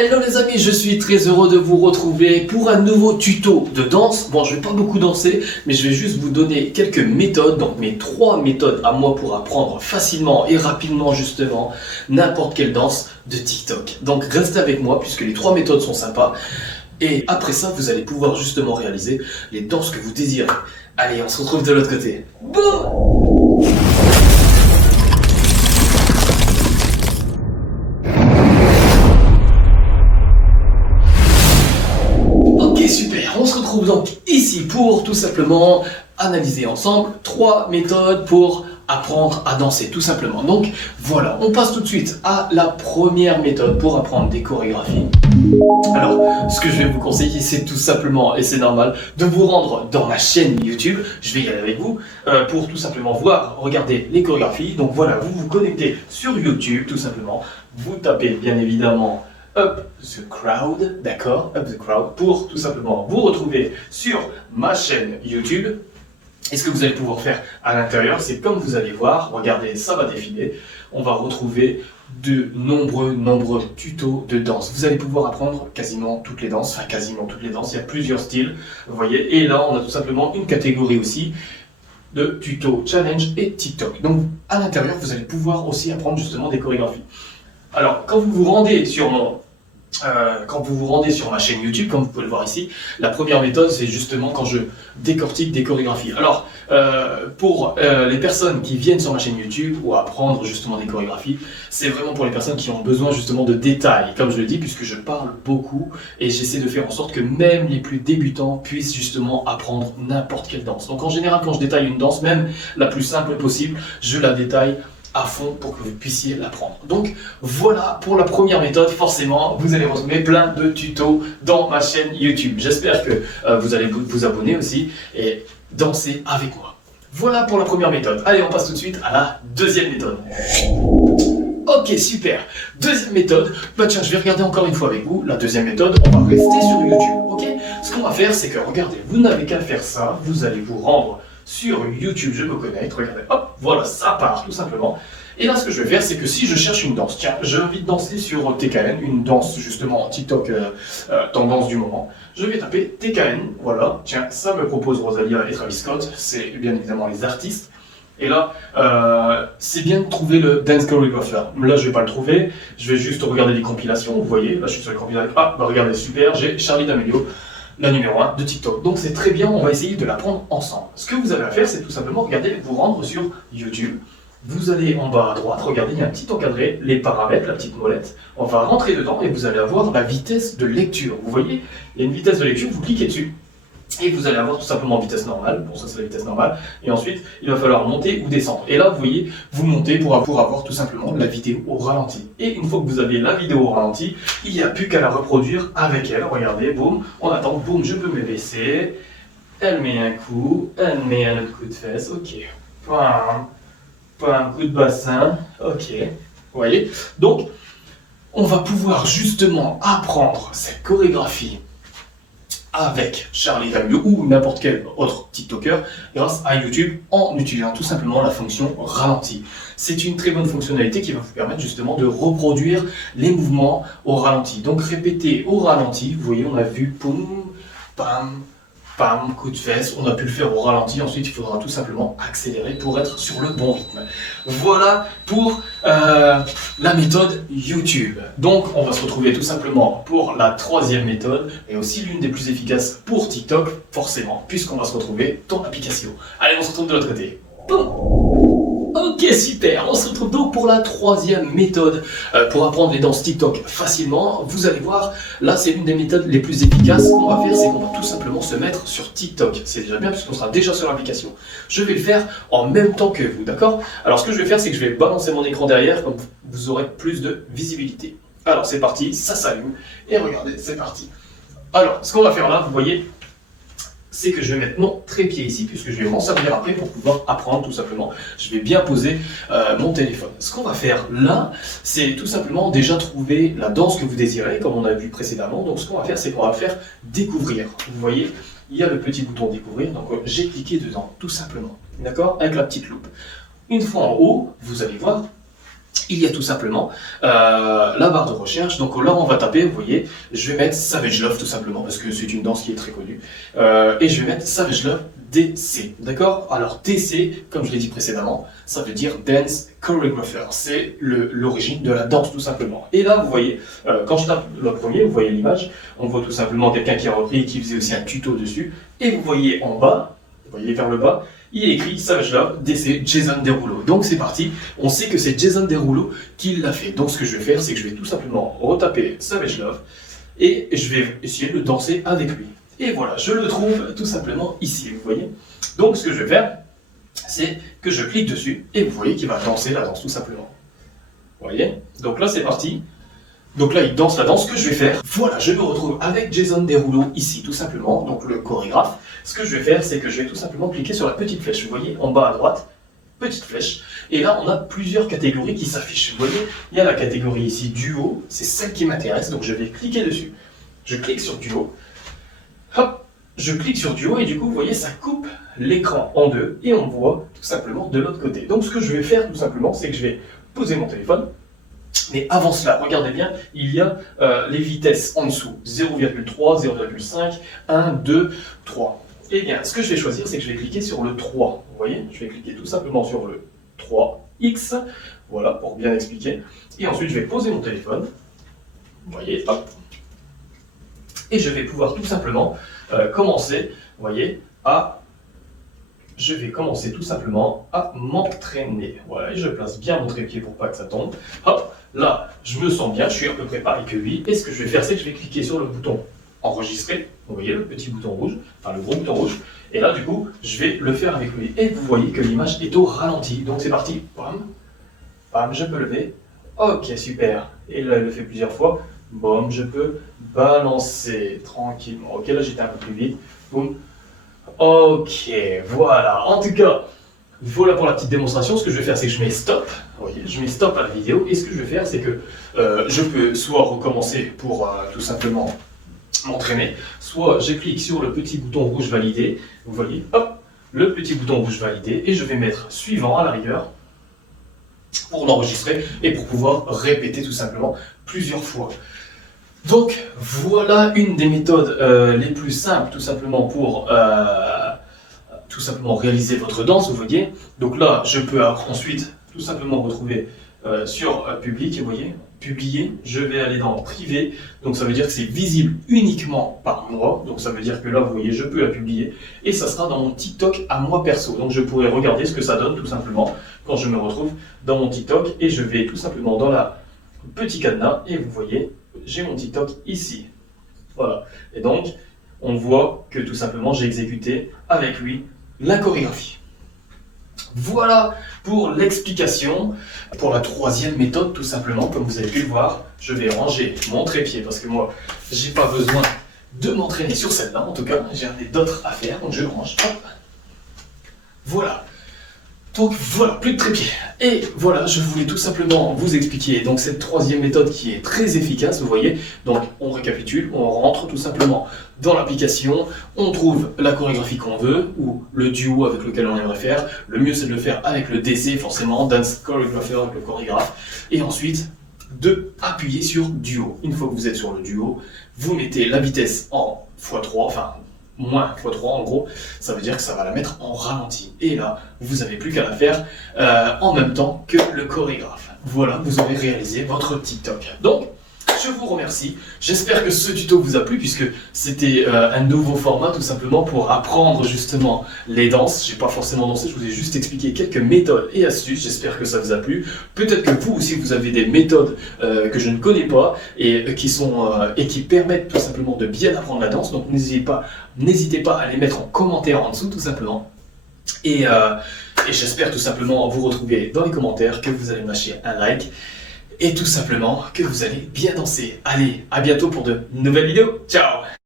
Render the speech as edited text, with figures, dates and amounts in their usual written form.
Hello les amis, je suis très heureux de vous retrouver pour un nouveau tuto de danse. Bon, je vais pas beaucoup danser, mais je vais juste vous donner quelques méthodes, donc mes 3 méthodes à moi pour apprendre facilement et rapidement justement n'importe quelle danse de TikTok. Donc restez avec moi puisque les 3 méthodes sont sympas. Et après ça, vous allez pouvoir justement réaliser les danses que vous désirez. Allez, on se retrouve de l'autre côté. Boum! Super, on se retrouve donc ici pour tout simplement analyser ensemble 3 méthodes pour apprendre à danser tout simplement. Donc voilà, on passe tout de suite à la première méthode pour apprendre des chorégraphies. Alors, ce que je vais vous conseiller, c'est tout simplement, et c'est normal, de vous rendre dans ma chaîne YouTube. Je vais y aller avec vous pour tout simplement voir, regarder les chorégraphies. Donc voilà, vous vous connectez sur YouTube tout simplement. Vous tapez bien évidemment Up the Crowd, d'accord, Up the Crowd, pour tout simplement vous retrouver sur ma chaîne YouTube. Et ce que vous allez pouvoir faire à l'intérieur, c'est comme vous allez voir, regardez, ça va défiler, on va retrouver de nombreux tutos de danse. Vous allez pouvoir apprendre quasiment toutes les danses, il y a plusieurs styles, vous voyez, et là on a tout simplement une catégorie aussi de tutos challenge et TikTok. Donc à l'intérieur, vous allez pouvoir aussi apprendre justement des chorégraphies. Alors, quand vous vous rendez sur ma chaîne YouTube, comme vous pouvez le voir ici, la première méthode, c'est justement quand je décortique des chorégraphies. Alors, pour les personnes qui viennent sur ma chaîne YouTube ou apprendre justement des chorégraphies, c'est vraiment pour les personnes qui ont besoin justement de détails, comme je le dis, puisque je parle beaucoup et j'essaie de faire en sorte que même les plus débutants puissent justement apprendre n'importe quelle danse. Donc en général, quand je détaille une danse, même la plus simple possible, je la détaille à fond pour que vous puissiez l'apprendre. Donc voilà pour la première méthode. Forcément, vous allez retrouver plein de tutos dans ma chaîne YouTube. J'espère que vous allez vous abonner aussi et danser avec moi. Voilà pour la première méthode. Allez, on passe tout de suite à la deuxième méthode. Ok, super. Deuxième méthode. Bah tiens, je vais regarder encore une fois avec vous. La deuxième méthode, on va rester sur YouTube. Ok. Ce qu'on va faire, c'est que regardez, vous n'avez qu'à faire ça. Vous allez vous rendre sur YouTube, je me connecte, regardez, hop, voilà, ça part tout simplement. Et là, ce que je vais faire, c'est que si je cherche une danse, tiens, j'ai envie de danser sur TKN, une danse justement en TikTok, tendance du moment, je vais taper TKN, voilà, tiens, ça me propose Rosalia et Travis Scott, c'est bien évidemment les artistes. Et là, c'est bien de trouver le Dance Choreographer. Là, je vais pas le trouver, je vais juste regarder les compilations, vous voyez, là, je suis sur les compilations, ah, bah regardez, super, j'ai Charli D'Amelio, la numéro 1 de TikTok. Donc c'est très bien, on va essayer de l'apprendre ensemble. Ce que vous avez à faire, c'est tout simplement regarder, vous rendre sur YouTube. Vous allez en bas à droite, regardez, il y a un petit encadré, les paramètres, la petite molette. On va rentrer dedans et vous allez avoir la vitesse de lecture. Vous voyez, il y a une vitesse de lecture, vous cliquez dessus. Et vous allez avoir tout simplement vitesse normale, bon ça c'est la vitesse normale, et ensuite il va falloir monter ou descendre. Et là vous voyez, vous montez pour avoir tout simplement la vidéo au ralenti. Et une fois que vous avez la vidéo au ralenti, il n'y a plus qu'à la reproduire avec elle. Regardez, boum, on attend, boum, je peux me baisser, elle met un coup, elle met un autre coup de fesse, ok, un coup de bassin, ok, vous voyez. Donc on va pouvoir justement apprendre cette chorégraphie avec Charli D'Amelio ou n'importe quel autre TikToker grâce à YouTube en utilisant tout simplement la fonction ralenti. C'est une très bonne fonctionnalité qui va vous permettre justement de reproduire les mouvements au ralenti. Donc répétez au ralenti, vous voyez on a vu poum, pam, pam, coup de fesse, on a pu le faire au ralenti, ensuite il faudra tout simplement accélérer pour être sur le bon rythme. Voilà pour la méthode YouTube. Donc on va se retrouver tout simplement pour la troisième méthode, et aussi l'une des plus efficaces pour TikTok, forcément, puisqu'on va se retrouver dans l'application. Allez, on se retrouve de l'autre côté. Boum. Ok, super, on se retrouve donc pour la troisième méthode pour apprendre les danses TikTok facilement. Vous allez voir, là c'est l'une des méthodes les plus efficaces. Ce qu'on va faire, c'est qu'on va tout simplement se mettre sur TikTok. C'est déjà bien puisqu'on sera déjà sur l'application. Je vais le faire en même temps que vous, d'accord? Alors ce que je vais faire, c'est que je vais balancer mon écran derrière, comme vous aurez plus de visibilité. Alors c'est parti, ça s'allume, et regardez, c'est parti. Alors, ce qu'on va faire là, vous voyez, c'est que je vais mettre mon trépied ici, puisque je vais m'en servir après pour pouvoir apprendre tout simplement. Je vais bien poser mon téléphone. Ce qu'on va faire là, c'est tout simplement déjà trouver la danse que vous désirez, comme on a vu précédemment. Donc ce qu'on va faire, c'est qu'on va faire découvrir. Vous voyez, il y a le petit bouton découvrir, donc j'ai cliqué dedans, tout simplement. D'accord? Avec la petite loupe. Une fois en haut, vous allez voir, il y a tout simplement la barre de recherche. Donc là, on va taper, vous voyez, je vais mettre Savage Love tout simplement, parce que c'est une danse qui est très connue. Et je vais mettre Savage Love DC, d'accord? Alors DC, comme je l'ai dit précédemment, ça veut dire Dance Choreographer. C'est l'origine de la danse tout simplement. Et là, vous voyez, quand je tape le premier, vous voyez l'image, on voit tout simplement quelqu'un qui a repris et qui faisait aussi un tuto dessus. Et vous voyez en bas, vous voyez vers le bas, il est écrit Savage Love DC Jason Derulo. Donc c'est parti, on sait que c'est Jason Derulo qui l'a fait. Donc ce que je vais faire, c'est que je vais tout simplement retaper Savage Love et je vais essayer de danser avec lui. Et voilà, je le trouve tout simplement ici, vous voyez. Donc ce que je vais faire, c'est que je clique dessus et vous voyez qu'il va danser la danse tout simplement. Vous voyez? Donc là c'est parti. Donc là, il danse la danse. Ce que je vais faire, voilà, je me retrouve avec Jason Derulo ici, tout simplement, donc le chorégraphe. Ce que je vais faire, c'est que je vais tout simplement cliquer sur la petite flèche. Vous voyez, en bas à droite, petite flèche. Et là, on a plusieurs catégories qui s'affichent. Vous voyez, il y a la catégorie ici duo, c'est celle qui m'intéresse, donc je vais cliquer dessus. Je clique sur duo. Hop, je clique sur duo et du coup, vous voyez, ça coupe l'écran en deux et on voit tout simplement de l'autre côté. Donc ce que je vais faire tout simplement, c'est que je vais poser mon téléphone. Mais avant cela, regardez bien, il y a les vitesses en dessous, 0,3, 0,5, 1, 2, 3. Eh bien, ce que je vais choisir, c'est que je vais cliquer sur le 3. Vous voyez, je vais cliquer tout simplement sur le 3X, voilà, pour bien expliquer. Et ensuite, je vais poser mon téléphone, vous voyez, hop. Et je vais pouvoir tout simplement commencer, vous voyez, je vais commencer tout simplement à m'entraîner. Voilà, et je place bien mon trépied pour pas que ça tombe. Hop, là, je me sens bien, je suis à peu près pareil que lui. Et ce que je vais faire, c'est que je vais cliquer sur le bouton enregistrer. Vous voyez le petit bouton rouge, enfin le gros bouton rouge. Et là, du coup, je vais le faire avec lui. Et vous voyez que l'image est au ralenti. Donc c'est parti. Bam, bam, je peux lever. Ok, super. Et là, il le fait plusieurs fois. Boum, je peux balancer tranquillement. Ok, là, j'étais un peu plus vite. Boum. Ok, voilà. En tout cas, voilà pour la petite démonstration. Ce que je vais faire, c'est que je mets stop. Vous voyez, je mets stop à la vidéo. Et ce que je vais faire, c'est que je peux soit recommencer pour tout simplement m'entraîner, soit je clique sur le petit bouton rouge valider. Vous voyez, hop, le petit bouton rouge valider. Et je vais mettre suivant à la rigueur pour l'enregistrer et pour pouvoir répéter tout simplement plusieurs fois. Donc voilà une des méthodes les plus simples tout simplement pour tout simplement réaliser votre danse, vous voyez. Donc là, je peux ensuite tout simplement retrouver sur public, vous voyez, publier, je vais aller dans privé, donc ça veut dire que c'est visible uniquement par moi, donc ça veut dire que là, vous voyez, je peux la publier, et ça sera dans mon TikTok à moi perso, donc je pourrai regarder ce que ça donne tout simplement quand je me retrouve dans mon TikTok, et je vais tout simplement dans la petit cadenas, et vous voyez, j'ai mon TikTok ici, voilà, et donc on voit que tout simplement j'ai exécuté avec lui la chorégraphie. Voilà pour l'explication, pour la troisième méthode tout simplement, comme vous avez pu le voir, je vais ranger mon trépied parce que moi j'ai pas besoin de m'entraîner sur celle-là, en tout cas j'en ai d'autres à faire, donc je le range, hop, voilà. Donc voilà, plus de trépied. Et voilà, je voulais tout simplement vous expliquer donc cette troisième méthode qui est très efficace, vous voyez. Donc on récapitule, on rentre tout simplement dans l'application, on trouve la chorégraphie qu'on veut, ou le duo avec lequel on aimerait faire. Le mieux c'est de le faire avec le DC forcément, Dance Choreographer avec le chorégraphe. Et ensuite, de appuyer sur duo. Une fois que vous êtes sur le duo, vous mettez la vitesse en x3, enfin moins x3 en gros, ça veut dire que ça va la mettre en ralenti. Et là, vous n'avez plus qu'à la faire en même temps que le chorégraphe. Voilà, vous aurez réalisé votre TikTok. Donc, je vous remercie. J'espère que ce tuto vous a plu puisque c'était un nouveau format tout simplement pour apprendre justement les danses. J'ai pas forcément dansé, je vous ai juste expliqué quelques méthodes et astuces. J'espère que ça vous a plu. Peut-être que vous aussi vous avez des méthodes que je ne connais pas et qui permettent tout simplement de bien apprendre la danse. Donc n'hésitez pas à les mettre en commentaire en dessous tout simplement. Et j'espère tout simplement vous retrouver dans les commentaires, que vous allez lâcher un like. Et tout simplement que vous allez bien danser. Allez, à bientôt pour de nouvelles vidéos. Ciao!